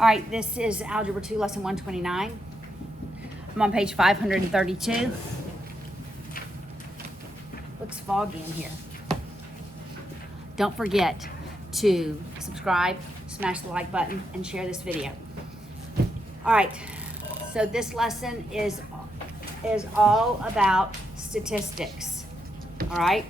All right, this is Algebra 2, Lesson 129. I'm on page 532. Looks foggy in here. Don't forget to subscribe, smash the like button, and share this video. All right, so this lesson is all about statistics. All right?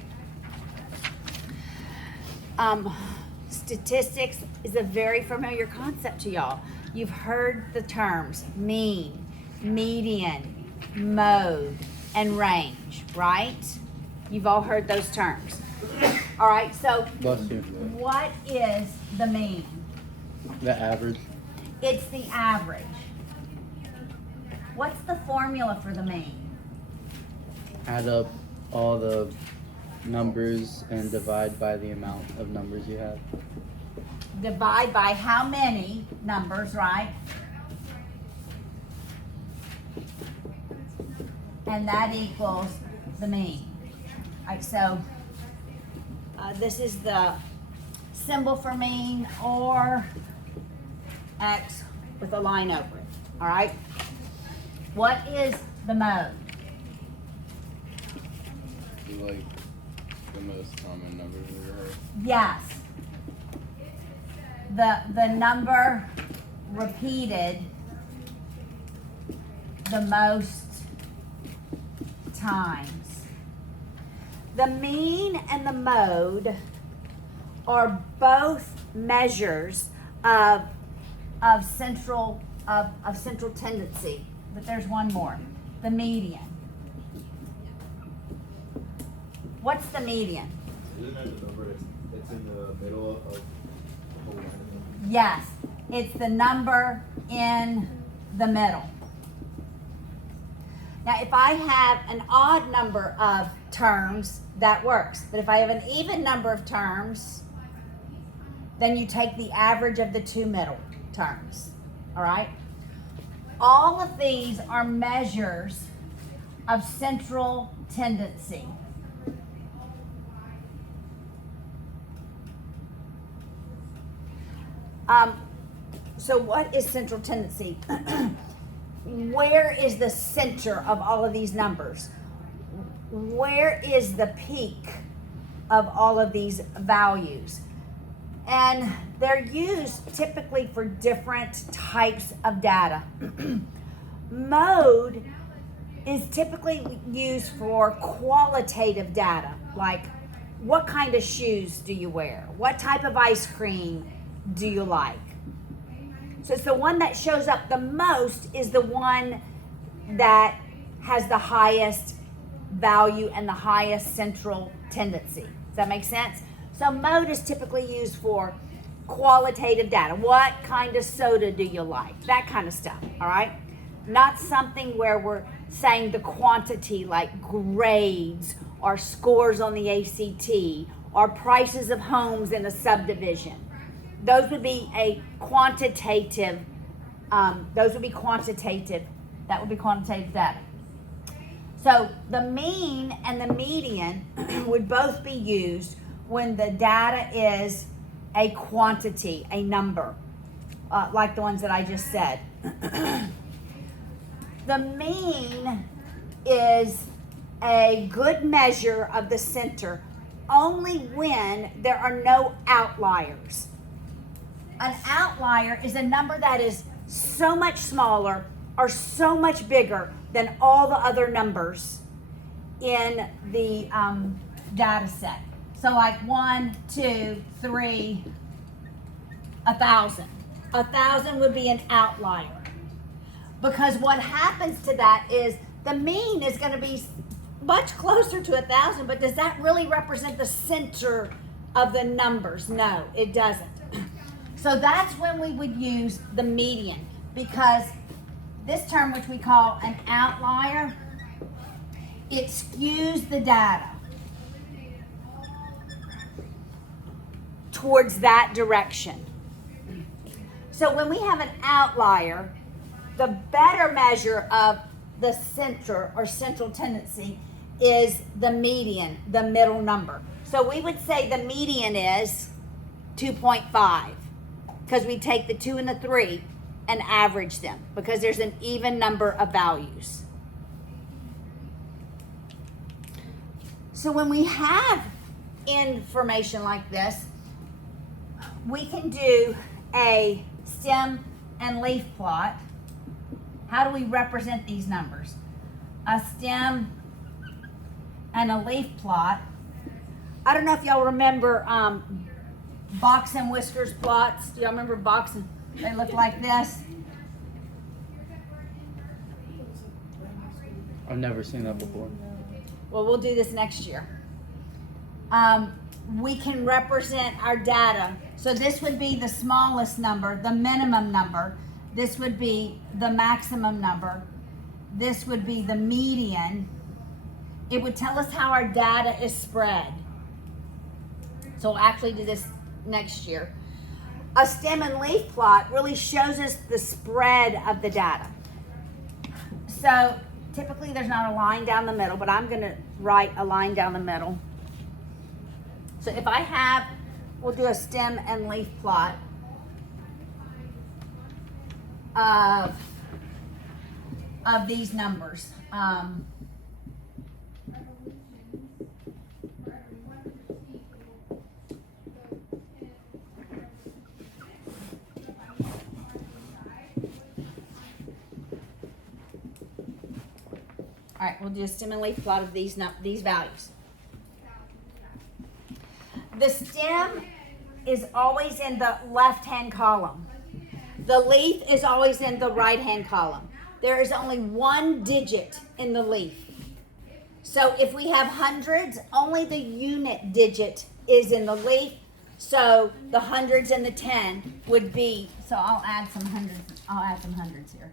Statistics is a very familiar concept to y'all. You've heard the terms mean, median, mode, and range, right? You've all heard those terms. All right, so what is the mean? The average. It's the average. What's the formula for the mean? Add up all the numbers and divide by the amount of numbers you have. Divide by how many numbers, right? And that equals the mean. All right, so this is the symbol for mean, or X with a line over it. All right? What is the mode? Like the most common number we ever heard. Yes. The number repeated the most times. The mean and the mode are both measures of central tendency. But there's one more. The median. What's the median? Isn't that the number that's in the middle of the whole line? Yes, it's the number in the middle. Now, if I have an odd number of terms, that works. But if I have an even number of terms, then you take the average of the two middle terms. All right? All of these are measures of central tendency. So what is central tendency? Where is the center of all of these numbers? Where is the peak of all of these values? And they're used typically for different types of data. Mode is typically used for qualitative data, like what kind of shoes do you wear? What type of ice cream do you like? So it's the one that shows up the most is the one that has the highest value and the highest central tendency. Does that make sense? So mode is typically used for qualitative data. What kind of soda do you like? That kind of stuff, all right? Not something where we're saying the quantity like grades or scores on the ACT or prices of homes in a subdivision. Those would be a quantitative, that would be quantitative data. So the mean and the median would both be used when the data is a quantity, a number, like the ones that I just said. The mean is a good measure of the center only when there are no outliers. An outlier is a number that is so much smaller or so much bigger than all the other numbers in the data set. So like 1, 2, 3, 1,000. 1,000 would be an outlier. Because what happens to that is the mean is going to be much closer to 1,000, but does that really represent the center of the numbers? No, it doesn't. So that's when we would use the median, because this term, which we call an outlier, it skews the data towards that direction. So when we have an outlier, the better measure of the center or central tendency is the median, the middle number. So we would say the median is 2.5. because we take the 2 and the 3 and average them because there's an even number of values. So when we have information like this, we can do a stem and leaf plot. How do we represent these numbers? A stem and a leaf plot. I don't know if y'all remember box and whiskers plots. Do y'all remember box and they look like this? I've never seen that before. Well, we'll do this next year. We can represent our data. So this would be the smallest number, the minimum number. This would be the maximum number. This would be the median. It would tell us how our data is spread. So we'll actually do this next year. A stem and leaf plot really shows us the spread of the data. So typically there's not a line down the middle, but I'm going to write a line down the middle. So if I have, we'll do a stem and leaf plot of these numbers. All right, we'll do a stem and leaf plot of these values. The stem is always in the left-hand column. The leaf is always in the right-hand column. There is only one digit in the leaf. So if we have hundreds, only the unit digit is in the leaf. So the hundreds and the 10 would be, so I'll add some hundreds here.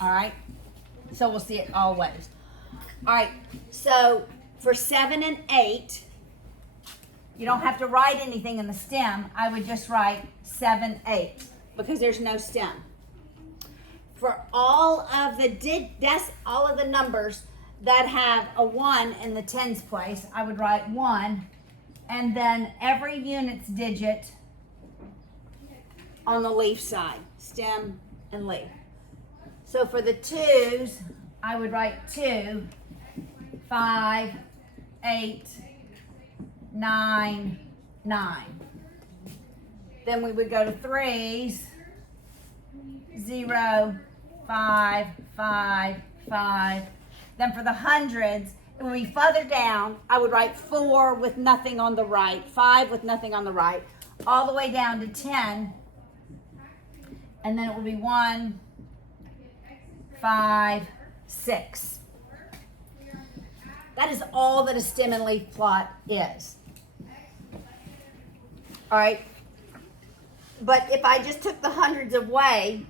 All right, so we'll see it all ways. All right, so for 7 and 8, you don't have to write anything in the stem. I would just write 7, 8 because there's no stem. For all of the numbers that have a 1 in the tens place, I would write 1, and then every unit's digit on the leaf side, stem and leaf. So for the 2s, I would write 2, 5, 8, 9, 9. Then we would go to 3s, 0, 5, 5, 5. Then for the hundreds, it would be further down. I would write 4 with nothing on the right, 5 with nothing on the right, all the way down to 10. And then it will be 1, 5, 6. That is all that a stem and leaf plot is. All right. But if I just took the hundreds away,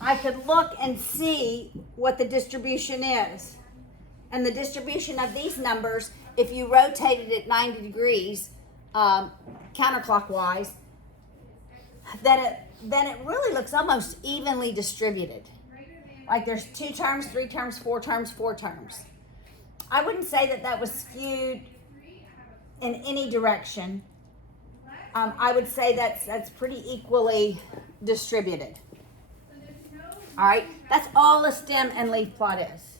I could look and see what the distribution is. And the distribution of these numbers, if you rotated it 90 degrees counterclockwise, then it really looks almost evenly distributed. Like there's 2 terms, 3 terms, 4 terms, 4 terms. I wouldn't say that was skewed in any direction. I would say that's pretty equally distributed. All right, that's all a stem and leaf plot is.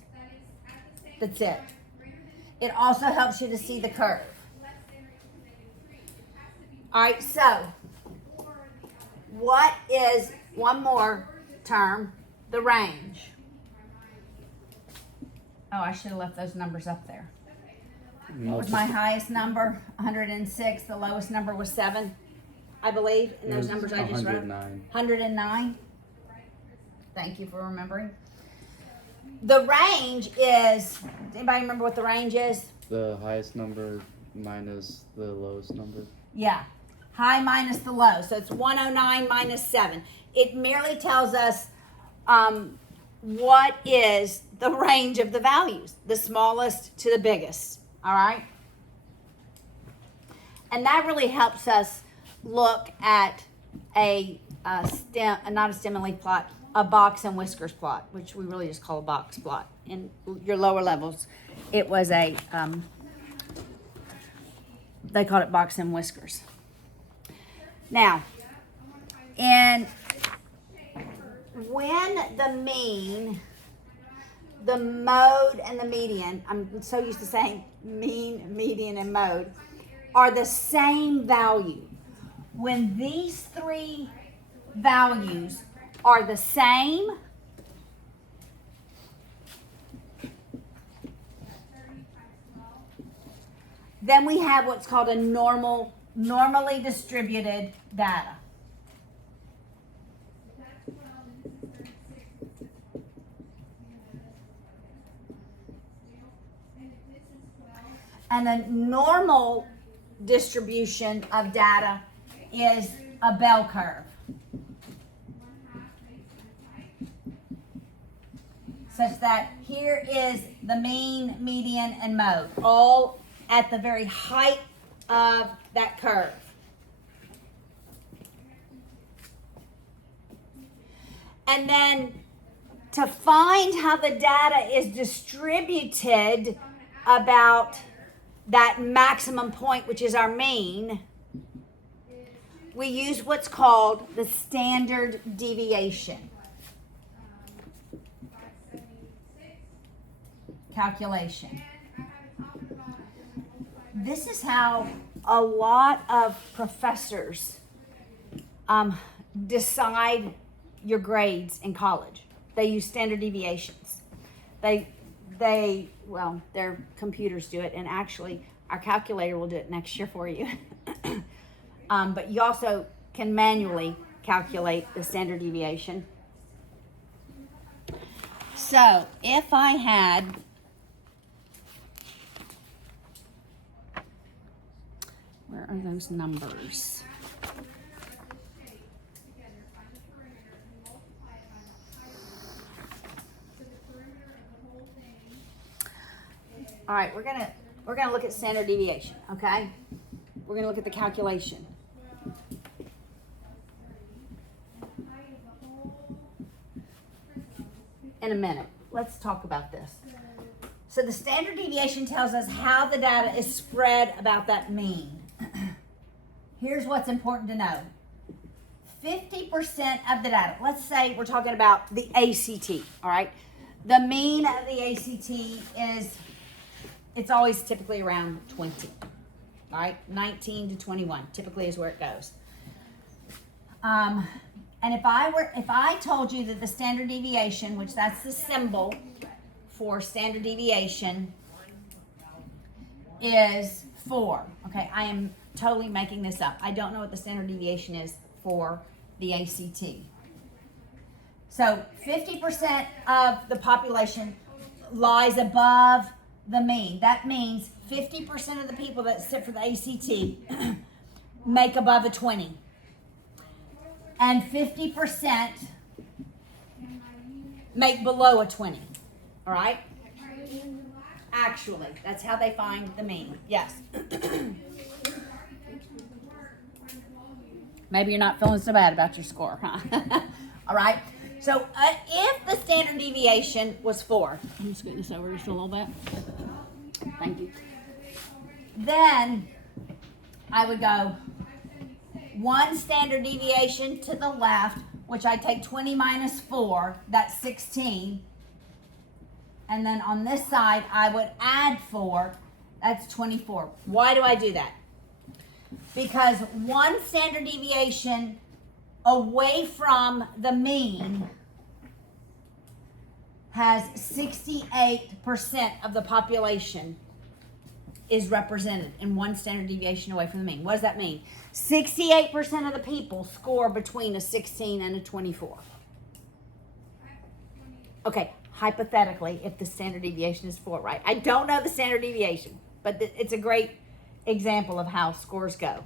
That's it. It also helps you to see the curve. All right, so what is one more term? The range. Oh, I should have left those numbers up there. What was my highest number? 106. The lowest number was 7, I believe. And those numbers I just wrote. 109. Thank you for remembering. The range is, does anybody remember what the range is? The highest number minus the lowest number. Yeah. High minus the low. So it's 109 minus 7. It merely tells us what is the range of the values, the smallest to the biggest. All right? And that really helps us look at not a stem and leaf plot, a box and whiskers plot, which we really just call a box plot. In your lower levels, it was a They called it box and whiskers. Now, when the mean, the mode, and the median, I'm so used to saying mean, median, and mode, are the same value. When these three values are the same, then we have what's called a normally distributed data. And a normal distribution of data is a bell curve. Such that here is the mean, median, and mode, all at the very height of that curve. And then to find how the data is distributed about that maximum point, which is our mean, we use what's called the standard deviation calculation. This is how a lot of professors decide your grades in college. They use standard deviations. Well, their computers do it, and actually our calculator will do it next year for you. But you also can manually calculate the standard deviation. So if I had where are those numbers? All right, we're gonna look at standard deviation, okay? We're gonna look at the calculation. In a minute, let's talk about this. So the standard deviation tells us how the data is spread about that mean. Here's what's important to know. 50% of the data, let's say we're talking about the ACT, all right? The mean of the ACT it's always typically around 20, all right? 19 to 21 typically is where it goes. And if I told you that the standard deviation, which that's the symbol for standard deviation, is 4. Okay, I am totally making this up. I don't know what the standard deviation is for the ACT. So 50% of the population lies above the mean. That means 50% of the people that sit for the ACT make above a 20. And 50% make below a 20. All right? Actually, that's how they find the mean. Yes. Maybe you're not feeling so bad about your score, huh? All right. So if the standard deviation was 4, I'm just getting this over just a little bit. Thank you. Then I would go 1 standard deviation to the left, which I take 20 minus 4, that's 16. And then on this side, I would add 4, that's 24. Why do I do that? Because 1 standard deviation away from the mean has 68% of the population is represented in 1 standard deviation away from the mean. What does that mean? 68% of the people score between a 16 and a 24. Okay, hypothetically, if the standard deviation is 4, right? I don't know the standard deviation, but it's a great example of how scores go.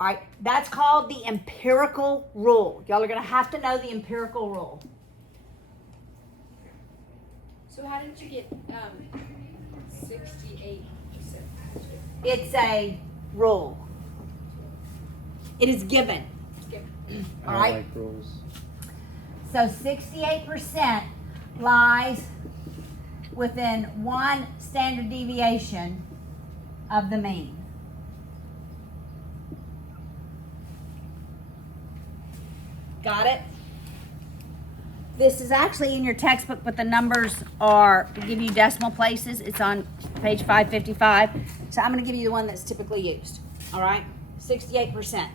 All right, that's called the empirical rule. Y'all are going to have to know the empirical rule. So how did you get 68%? It's a rule. It is given. It's given. All I right. like rules. So 68% lies within 1 standard deviation of the mean. Got it? This is actually in your textbook, but the numbers are, to give you decimal places. It's on page 555. So I'm going to give you the one that's typically used. All right? 68%.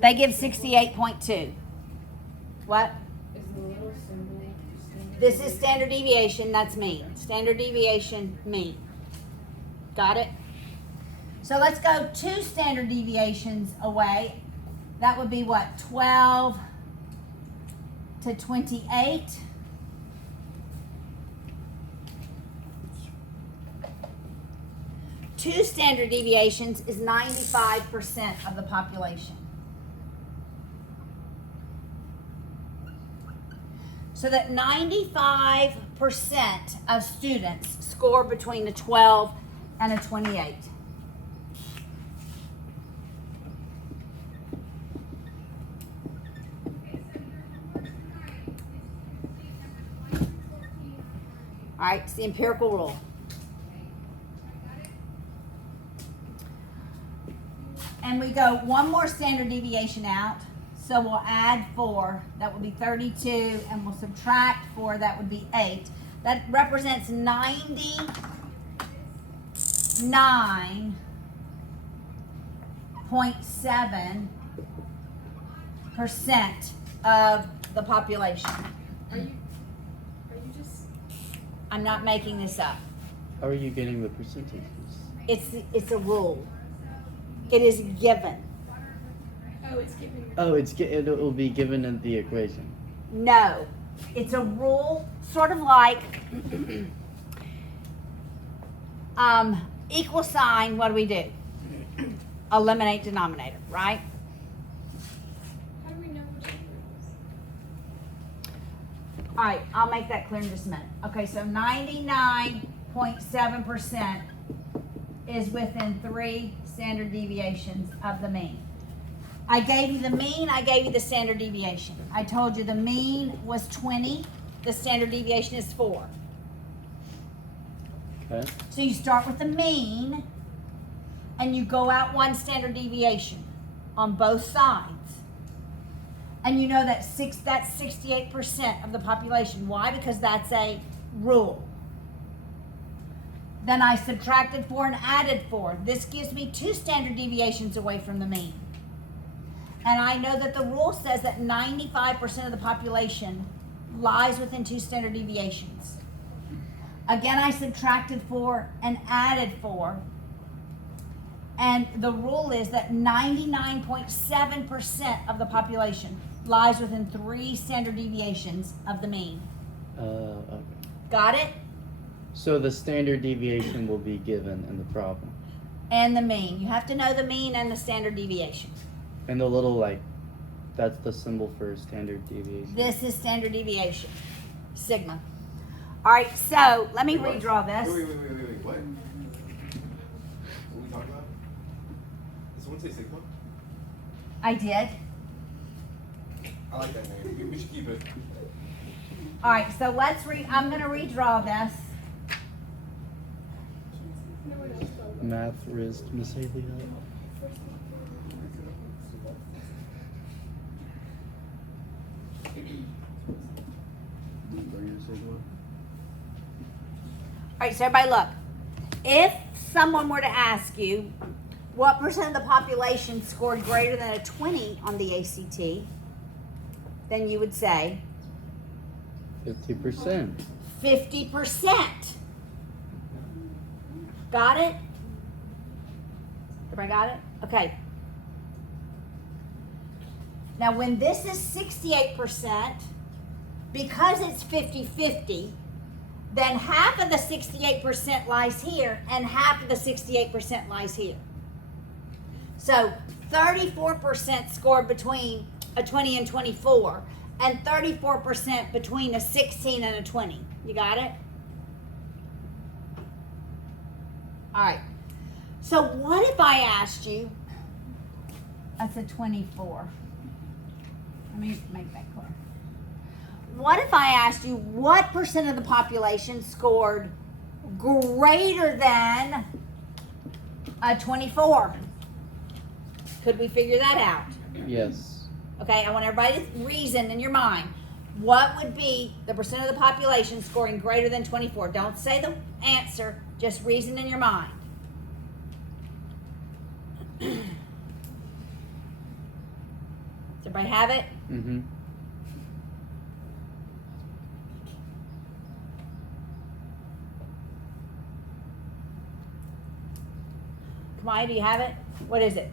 They give 68.2. What? This is standard deviation. That's mean. Standard deviation, mean. Got it? So let's go 2 standard deviations away. That would be what? 12 to 28. Two standard deviations is 95% of the population. So that 95% of students score between a 12 and a 28. All right, it's the empirical rule. And we go one more standard deviation out. So we'll add 4, that would be 32, and we'll subtract 4, that would be 8. That represents 99.7% of the population. Are you just? I'm not making this up. How are you getting the percentages? It's a rule. It is given. Oh, it's giving. Oh, it will be given in the equation. No, it's a rule, sort of like equal sign. What do? Eliminate denominator, right? How do we know which one it All right, I'll make that clear in just a minute. Okay, so 99.7% is within 3 standard deviations of the mean. I gave you the mean, I gave you the standard deviation. I told you the mean was 20, the standard deviation is 4. Okay. So you start with the mean, and you go out 1 standard deviation on both sides. And you know that that's 68% of the population. Why? Because that's a rule. Then I subtracted 4 and added 4. This gives me 2 standard deviations away from the mean. And I know that the rule says that 95% of the population lies within 2 standard deviations. Again, I subtracted 4 and added 4. And the rule is that 99.7% of the population lies within 3 standard deviations of the mean. Okay. Got it? So the standard deviation will be given in the problem. And the mean. You have to know the mean and the standard deviation. And the little, that's the symbol for standard deviation. This is standard deviation, sigma. All right, so let me Wait, redraw this. Wait, what? What are we talking about? Does someone say sigma? I did. I like that name. We should keep it. All right, so I'm going to redraw this. No one else spoke. Math risk, Miss Haley. All right, so everybody look. If someone were to ask you what percent of the population scored greater than a 20 on the ACT, then you would say 50%. 50%. Got it? Everybody got it? Okay. Now, when this is 68%, because it's 50-50, then half of the 68% lies here and half of the 68% lies here. So 34% scored between a 20 and 24, and 34% between a 16 and a 20. You got it? All right. So what if I asked you, that's a 24. Let me make that clear. What if I asked you what percent of the population scored greater than a 24? Could we figure that out? Yes. Okay, I want everybody to reason in your mind. What would be the percent of the population scoring greater than 24? Don't say the answer, just reason in your mind. Does everybody have it? Mm-hmm. Kamaya, do you have it? What is it?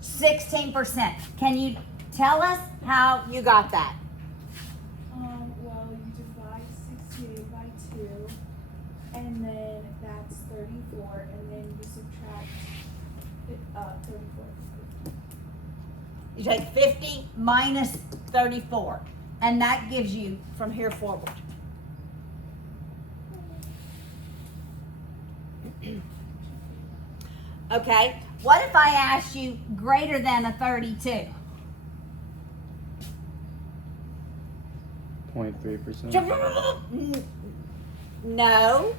16%. Can you tell us how you got that? Well, you divide 68 by 2, and then that's 34, and then you subtract 34. You take 50 minus 34, and that gives you from here forward. Okay, what if I asked you greater than a 32? 0.3%. No.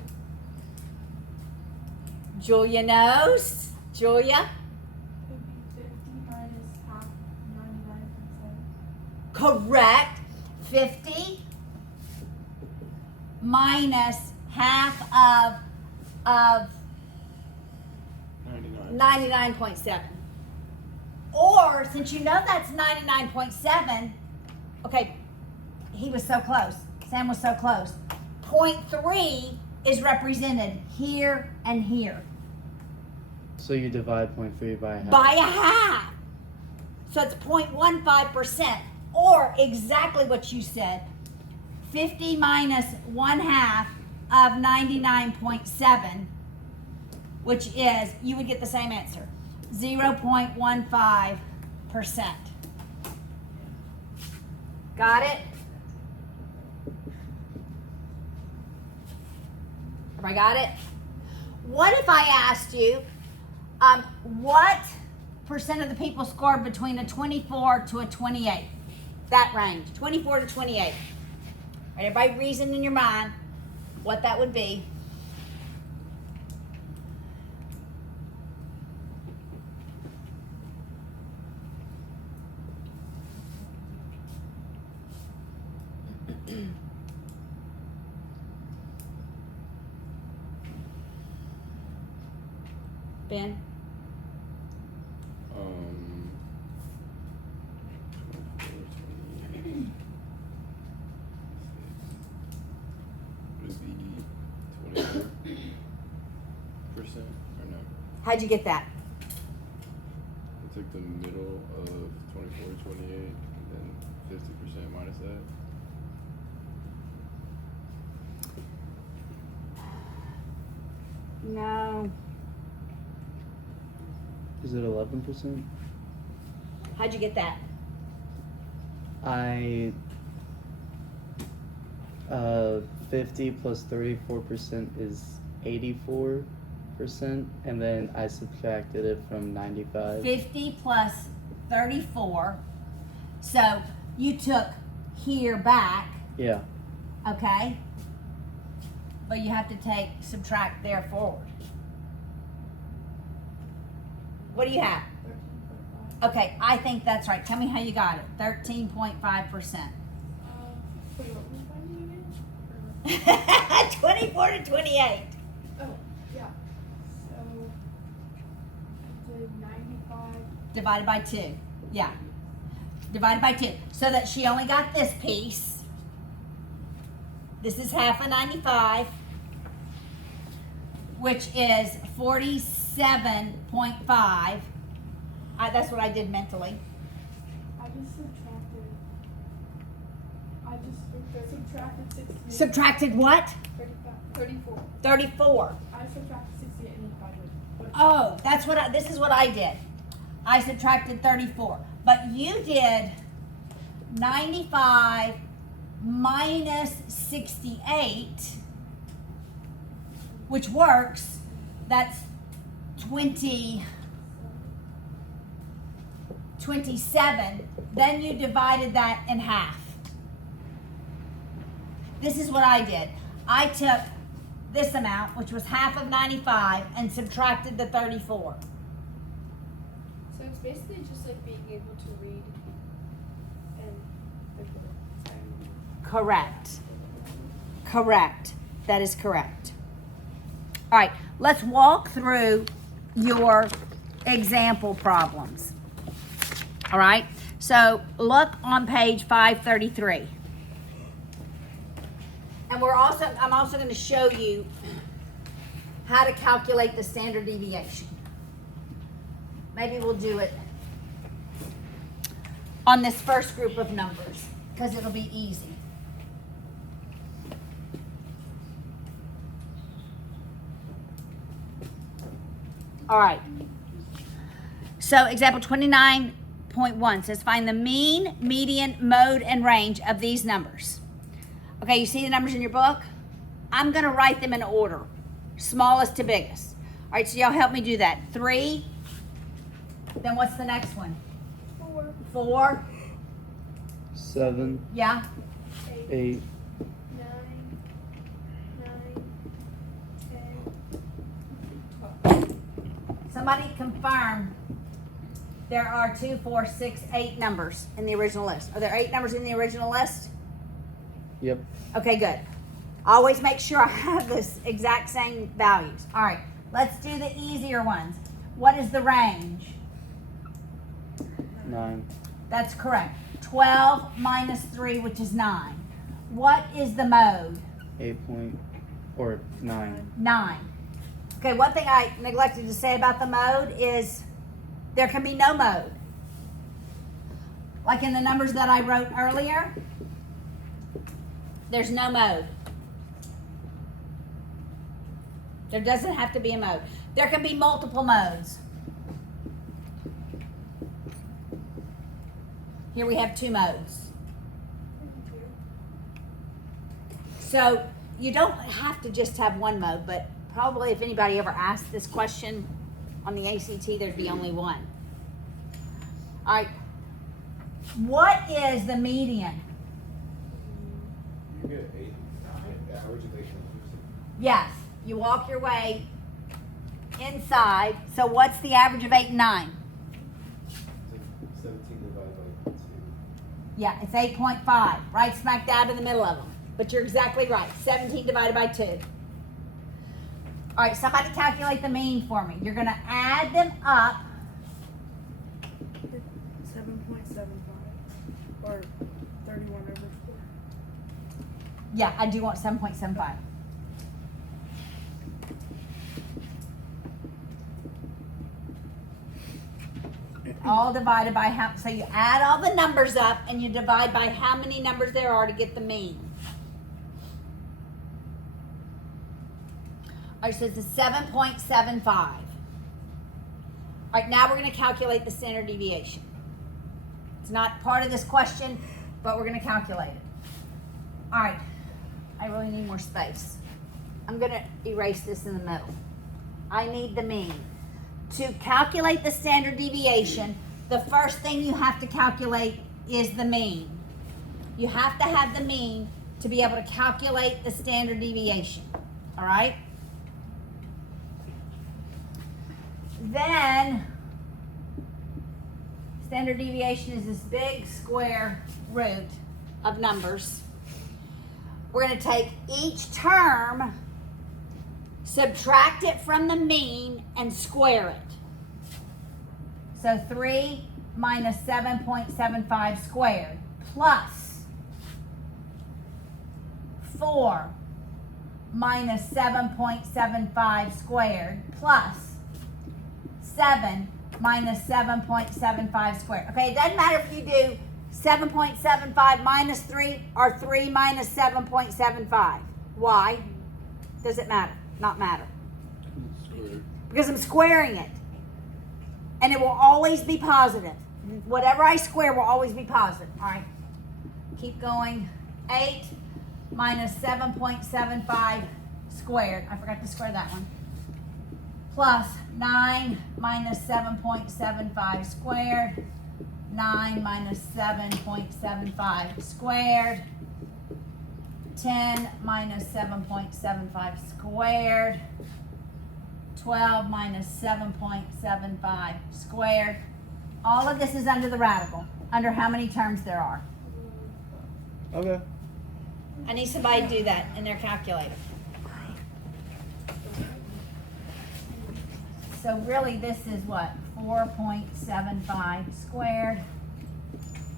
Julia knows. Julia? It'd be 50 minus half, 99%. Correct. 50 minus half of 99.7. Or, since you know that's 99.7, okay, he was so close. Sam was so close. 0.3 is represented here and here. So you divide 0.3 by half. By a half. So it's 0.15%, or exactly what you said. 50 minus 1/2 of 99.7, which is, you would get the same answer, 0.15%. Got it? Everybody got it? What if I asked you, what percent of the people scored between a 24 to a 28? That range, 24 to 28. All right, everybody reason in your mind what that would be. Ben? Would it be 24% or no? How'd you get that? I took the middle of 24 to 28 and then 50% minus that. No. Is it 11%? How'd you get that? I 50 plus 34% is 84%, and then I subtracted it from 95. 50 plus 34. So you took here back, Yeah. okay? But you have to subtract there forward. What do you have? 13.5. Okay, I think that's right. Tell me how you got it. 13.5%. Wait, what was my again? 24 to 28. Oh, yeah. So, I did 95. Divided by 2. Yeah. Divided by 2. So that she only got this piece. This is half of 95, which is 47.5. That's what I did mentally. I just subtracted 68. Subtracted what? 34. 34. I subtracted 68 and divided. Oh, this is what I did. I subtracted 34. But you did 95 minus 68, which works. That's 27. Then you divided that in half. This is what I did. I took this amount, which was half of 95, and subtracted the 34. So it's basically just like being able to read Correct. Correct. That is correct. All right, let's walk through your example problems. All right, so look on page 533. And I'm also going to show you how to calculate the standard deviation. Maybe we'll do it on this first group of numbers because it'll be easy. All right. So example 29.1 says find the mean, median, mode, and range of these numbers. Okay, you see the numbers in your book? I'm going to write them in order, smallest to biggest. All right, so y'all help me do that. 3. Then what's the next one? 4, 4. 7, Yeah. 8, 9, 10. Somebody confirm there are 2, 4, 6, 8 numbers in the original list. Are there 8 numbers in the original list? yep, Okay, good. Always make sure I have this exact same values. All right, let's do the easier ones. What is the range? 9, That's correct. 12 minus 3, which is 9. What is the mode? 9. 9. Okay, one thing I neglected to say about the mode is there can be no mode. Like in the numbers that I wrote earlier, there's no mode. There doesn't have to be a mode. There can be multiple modes. Here we have 2 modes. So you don't have to just have one mode, but probably if anybody ever asked this question on the ACT, there'd be only one. All right. What is the median? You get 8, 9, average of 8 inclusive. Yes. You walk your way inside. So what's the average of 8 and 9? 17 divided by 2. Yeah, it's 8.5, right smack dab in the middle of them. But you're exactly right. 17 divided by 2. All right, somebody calculate the mean for me. You're going to add them up. 7.75 or 31 over 4. Yeah, I do want 7.75. All divided by how, so you add all the numbers up and you divide by how many numbers there are to get the mean. All right, so it's a 7.75. All right, now we're going to calculate the standard deviation. It's not part of this question, but we're going to calculate it. All right, I really need more space. I'm going to erase this in the middle. I need the mean. To calculate the standard deviation, the first thing you have to calculate is the mean. You have to have the mean to be able to calculate the standard deviation. All right? Then, standard deviation is this big square root of numbers. We're going to take each term, subtract it from the mean, and square it. So 3 minus 7.75 squared plus 4 minus 7.75 squared plus 7 minus 7.75 squared. Okay, it doesn't matter if you do 7.75 minus 3 or 3 minus 7.75. Why? Does it matter? Not matter. Squared. Because I'm squaring it. And it will always be positive. Whatever I square will always be positive. All right. Keep going. 8 minus 7.75 squared. I forgot to square that one. Plus 9 minus 7.75 squared. 9 minus 7.75 squared. 10 minus 7.75 squared. 12 minus 7.75 squared. All of this is under the radical. Under how many terms there are. okay, I need somebody to do that in their calculator. So really this is what? 4.75 squared,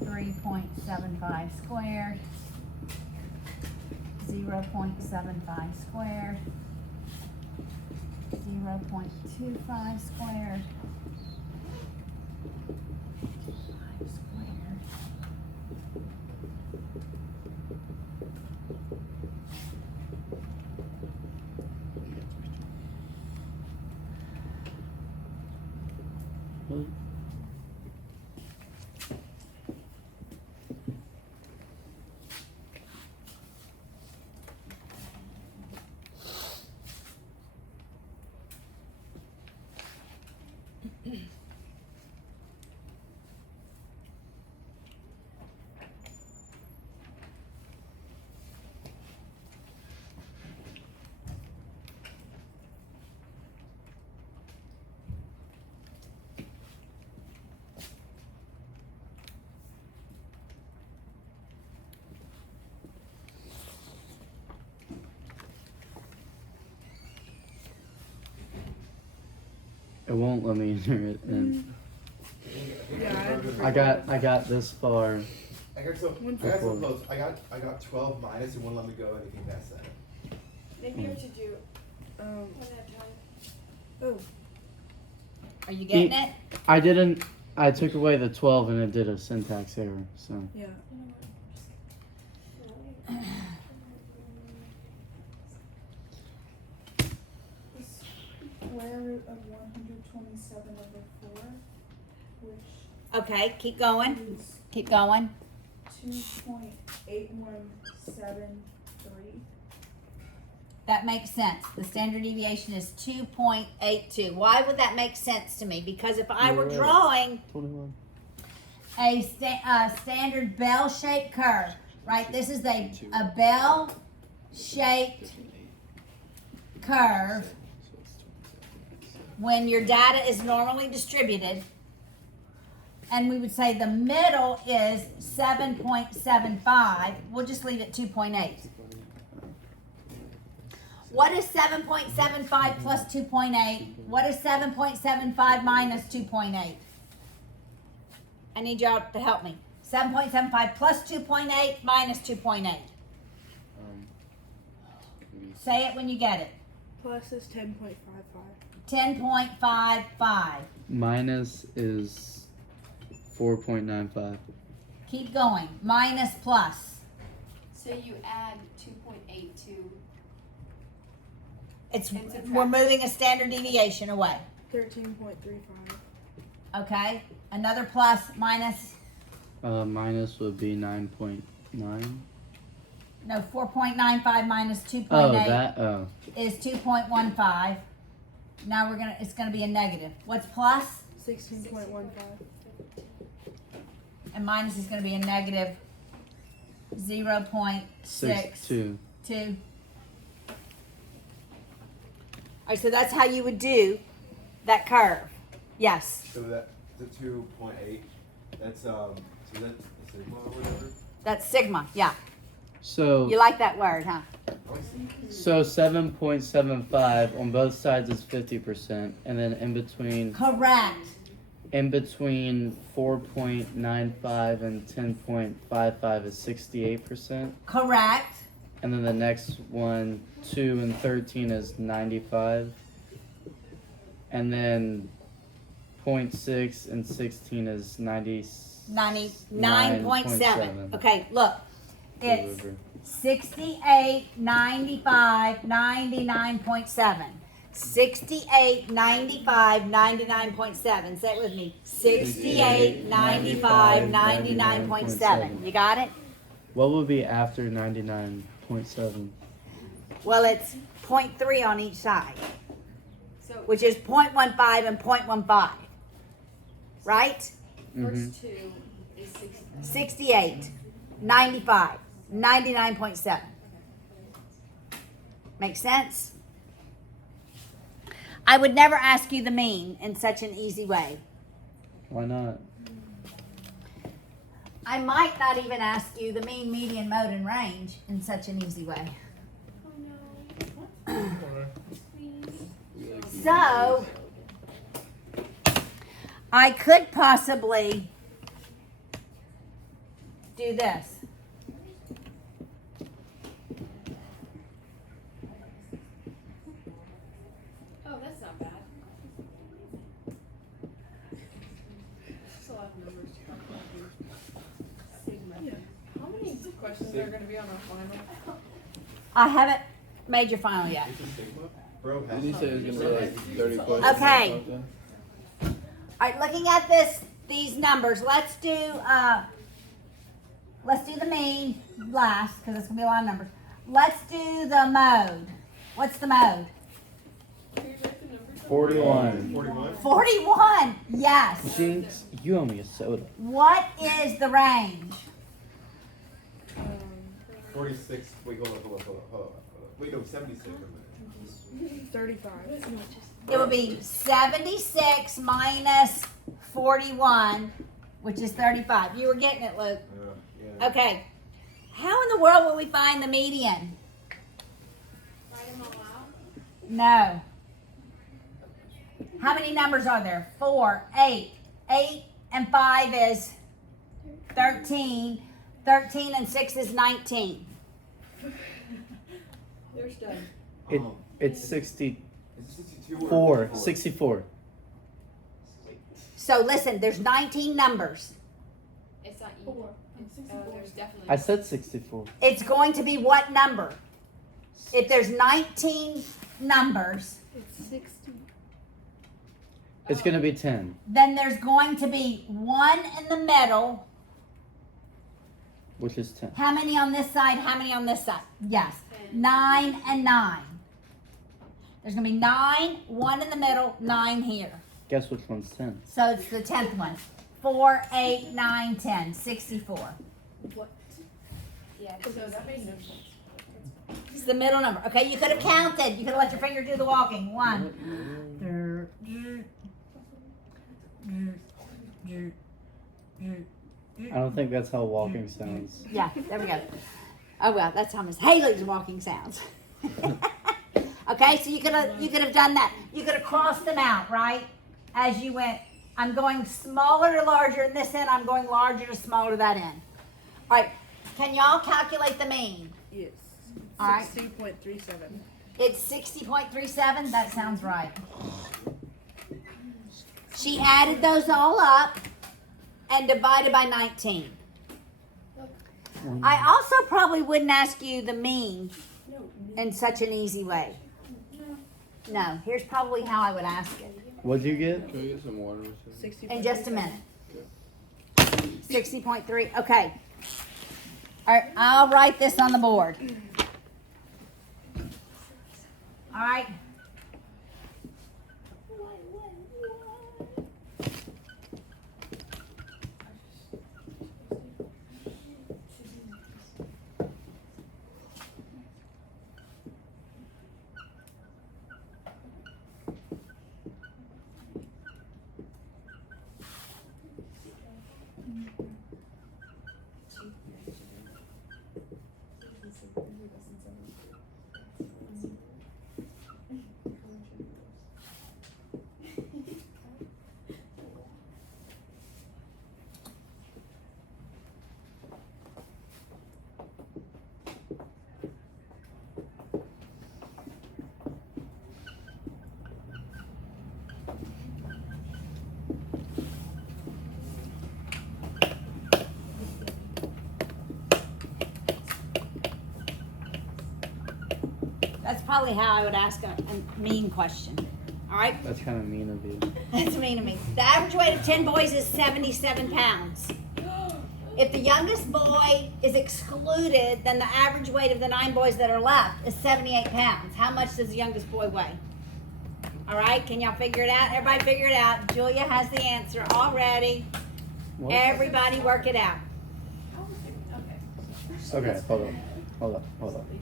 3.75 squared, 0.75 squared, 0.25 squared, 5 squared. It won't let me enter it in. Yeah, I got this far. I got so close. I got 12 minus and wouldn't let me go anything past that. Maybe you should do Um, one at a time. oh, Are you getting it? I didn't. I took away the 12 and it did a syntax error. So yeah. The square root of 127 over 4, which Okay, keep going. is Keep going. 2.8173. That makes sense. The standard deviation is 2.82. Why would that make sense to me? Because if I You're were right. drawing 21. a standard bell-shaped curve, right? This is a bell-shaped curve when your data is normally distributed. And we would say the middle is 7.75. We'll just leave it 2.8. What is 7.75 plus 2.8? What is 7.75 minus 2.8? I need y'all to help me. 7.75 plus 2.8 minus 2.8. Say it when you get it. Plus is 10.55. 10.55. Minus is 4.95. Keep going. Minus plus. So you add 2.82. It's And subtract. we're moving a standard deviation away. 13.35. Okay. Another plus minus. Minus would be 9.9. No, 4.95 minus 2.8 Oh, that. Oh, is 2.15. Now it's gonna be a negative. What's plus? 16.15. And minus is gonna be a negative 0.62. 6.2. All right, so that's how you would do that curve. Yes. So that the 2.8. That's so that's sigma or whatever. That's sigma. Yeah. So You like that word, huh? so 7.75 on both sides is 50%, and then in between Correct. 4.95 and 10.55 is 68%, Correct. and then the next one 2 and 13 is 95, and then 0.6 and 16 is 99.7. Okay, look. It's Over. 68, 95, 99.7. 68, 95, 99.7. Say it with me. 68, 95, 99.7. You got it? What would be after 99.7? Well, it's 0.3 on each side, So which is 0.15 and 0.15. Right? first two is 6. 68, 95, 99.7. Make sense? I would never ask you the mean in such an easy way. Why not? I might not even ask you the mean, median, mode, and range in such an easy way. Oh no. Please. So, I could possibly do this. Oh, that's not bad. That's a lot of numbers to calculate. Sigma. Yeah. How many questions are gonna be on our final? I haven't made your final yet. Bro, Did you say it was gonna be like 30 questions Okay. or something? All right, looking at these numbers, let's do the mean last, because it's gonna be a lot of numbers. Let's do the mode. What's the mode? Can you write the numbers? 41. 41? 41. Yes. Jinx, you owe me a soda. What is the range? 46. Wait, hold on. Wait, no, 76. a minute. 35. It would be 76 minus 41, which is 35. You were getting it, Luke. Yeah. Okay. How in the world will we find the median? Write them all out. No. How many numbers are there? 4, 8. 8 and 5 is 13. 13 and 6 is 19. Yours done. It's 64. Is it 62 or 64. So listen, there's 19 numbers. It's not even. There's definitely. I said 64. It's going to be what number? If there's 19 numbers, It's 60. It's gonna be 10. then there's going to be 1 in the middle. Which is 10. How many on this side? How many on this side? Yes. 9 and 9. There's going to be 9, 1 in the middle, 9 here. Guess which one's 10? So it's the 10th one. 4, 8, 9, 10. 64. What? Yeah. So that made no sense. It's the middle number. Okay, you could have counted. You could have let your finger do the walking. 1. I don't think that's how walking sounds. Yeah, there we go. Oh well, that's how Miss Haley's walking sounds. Okay, so you could have done that. You could have crossed them out, right? As you went, I'm going smaller to larger in this end. I'm going larger to smaller to that end. All right, can y'all calculate the mean? Yes. All right. 60.37. It's 60.37. That sounds right. She added those all up and divided by 19. I also probably wouldn't ask you the mean in such an easy way. No, here's probably how I would ask it. What'd you get? Can we get some water? 60. In just a minute. 60.3. Okay. All right, I'll write this on the board. All right. That's probably how I would ask a mean question. All right? That's kind of mean of you. That's mean to me. The average weight of 10 boys is 77 pounds. If the youngest boy is excluded, then the average weight of the 9 boys that are left is 78 pounds. How much does the youngest boy weigh? All right, can y'all figure it out? Everybody figure it out. Julia has the answer already. What? Everybody work it out. Okay, hold up.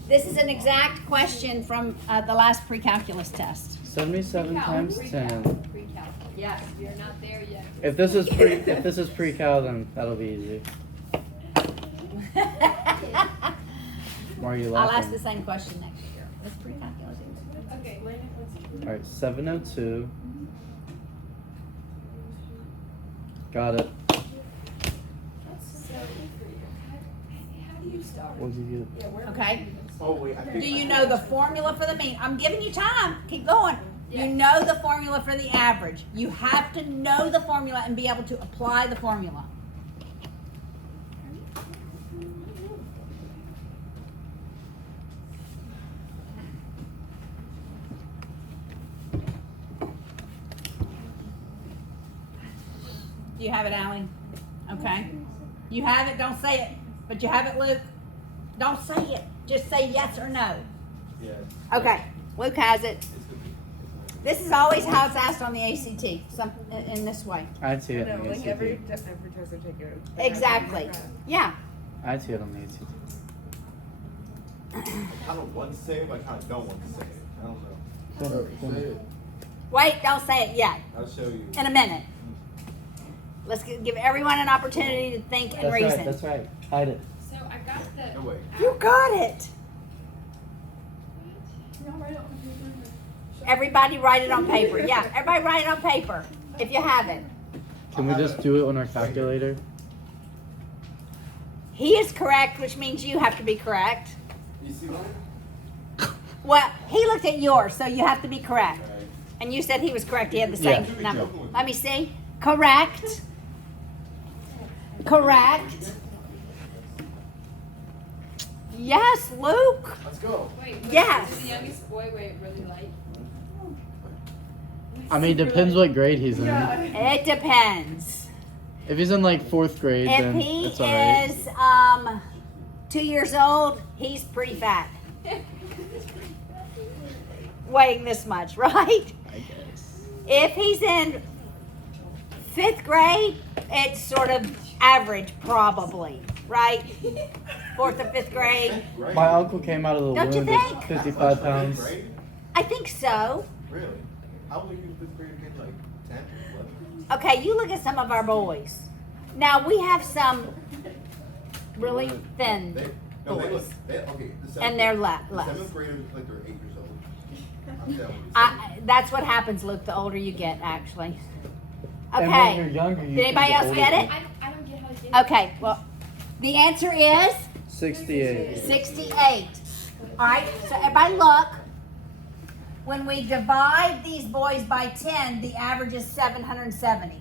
This is an exact question from the last pre-calculus test. 77 times 10. Pre-calc. Yes, you're not there yet. If this is pre-cal, then that'll be easy. Why are you I'll laughing? ask the same question next year. It's pretty calculated. Okay. All right, 702. Got it. So, how do you start? What did you Yeah, where Okay. Oh, wait, I think. Do you know the formula for the mean? I'm giving you time. Keep going. You know the formula for the average. You have to know the formula and be able to apply the formula. Do you have it, Allie? Okay. You have it, don't say it. But you have it, Luke? Don't say it. Just say yes or no. Yeah. Okay. Luke has it. It's gonna be. This is always how it's asked on the ACT, in this way. I'd see I it know, on the like ACT. every test I take it. Exactly. Yeah. I'd see it on the ACT. I kind of want to say it, but I kind of don't want to say it. I don't know. Say it. Wait, don't say it yet. I'll show you. In a minute. Let's give everyone an opportunity to think and That's reason. right. That's right. Hide it. So I got the. No way. You got it. Y'all write it on paper and show- Everybody write it on paper. Yeah, everybody write it on paper if you have it. Can we just do it on our calculator? He is correct, which means you have to be correct. You see what? Well, he looked at yours, so you have to be correct. Alright. And you said he was correct. He had the Yeah. same number. Let me see. Correct. Correct. Yes, Luke. Let's go. Wait, Yes. Is the youngest boy wait really light? I mean, it depends what grade he's in. It depends. If he's in like 4th grade, If then he it's alright. is 2 years old, he's pretty fat. Weighing this much, right? I guess. If he's in 5th grade, it's sort of average, probably, right? 4th or 5th grade. Right. My uncle came out of the Don't you womb think? at 55 pounds. Right? I think so. Really? How old are you in 5th grade again? Like 10, 11? Okay, you look at some of our boys. Now we have some really thin They, no, they look. boys, They, okay. The and they're the less. 7th graders look like they're 8 years old. I'm telling you. That's what happens, Luke. The older you get, actually. And when you're Okay. younger, you Did anybody think else the get older- it? I don't get how they did it. Okay. Well, the answer is 68. 68. All right. So everybody look. When we divide these boys by 10, the average is 770.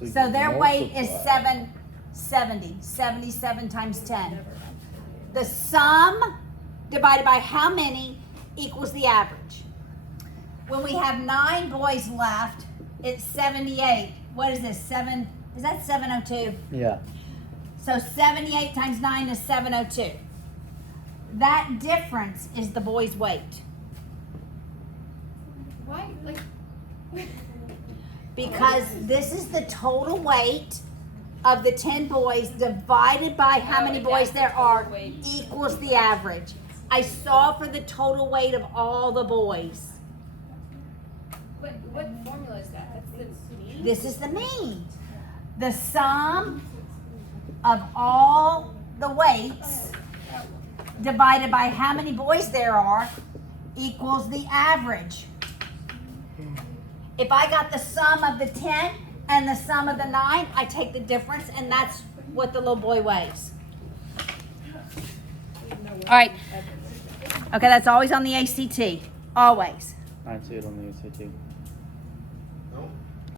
you So their weight is multiply. 770. 77 times 10. The sum divided by how many equals the average. When we have 9 boys left, it's 78. What is this? Is that 702? Yeah. So 78 times 9 is 702. That difference is the boy's weight. Why? Like, Because this is the total weight of the 10 boys divided by how many boys there are equals the average. I saw for the total weight of all the boys. what formula is that? That's the mean? This is the mean. The sum of all the weights divided by how many boys there are equals the average. If I got the sum of the 10 and the sum of the 9, I take the difference, and that's what the little boy weighs. All right. Okay, that's always on the ACT. Always. I'd see it on the ACT. No?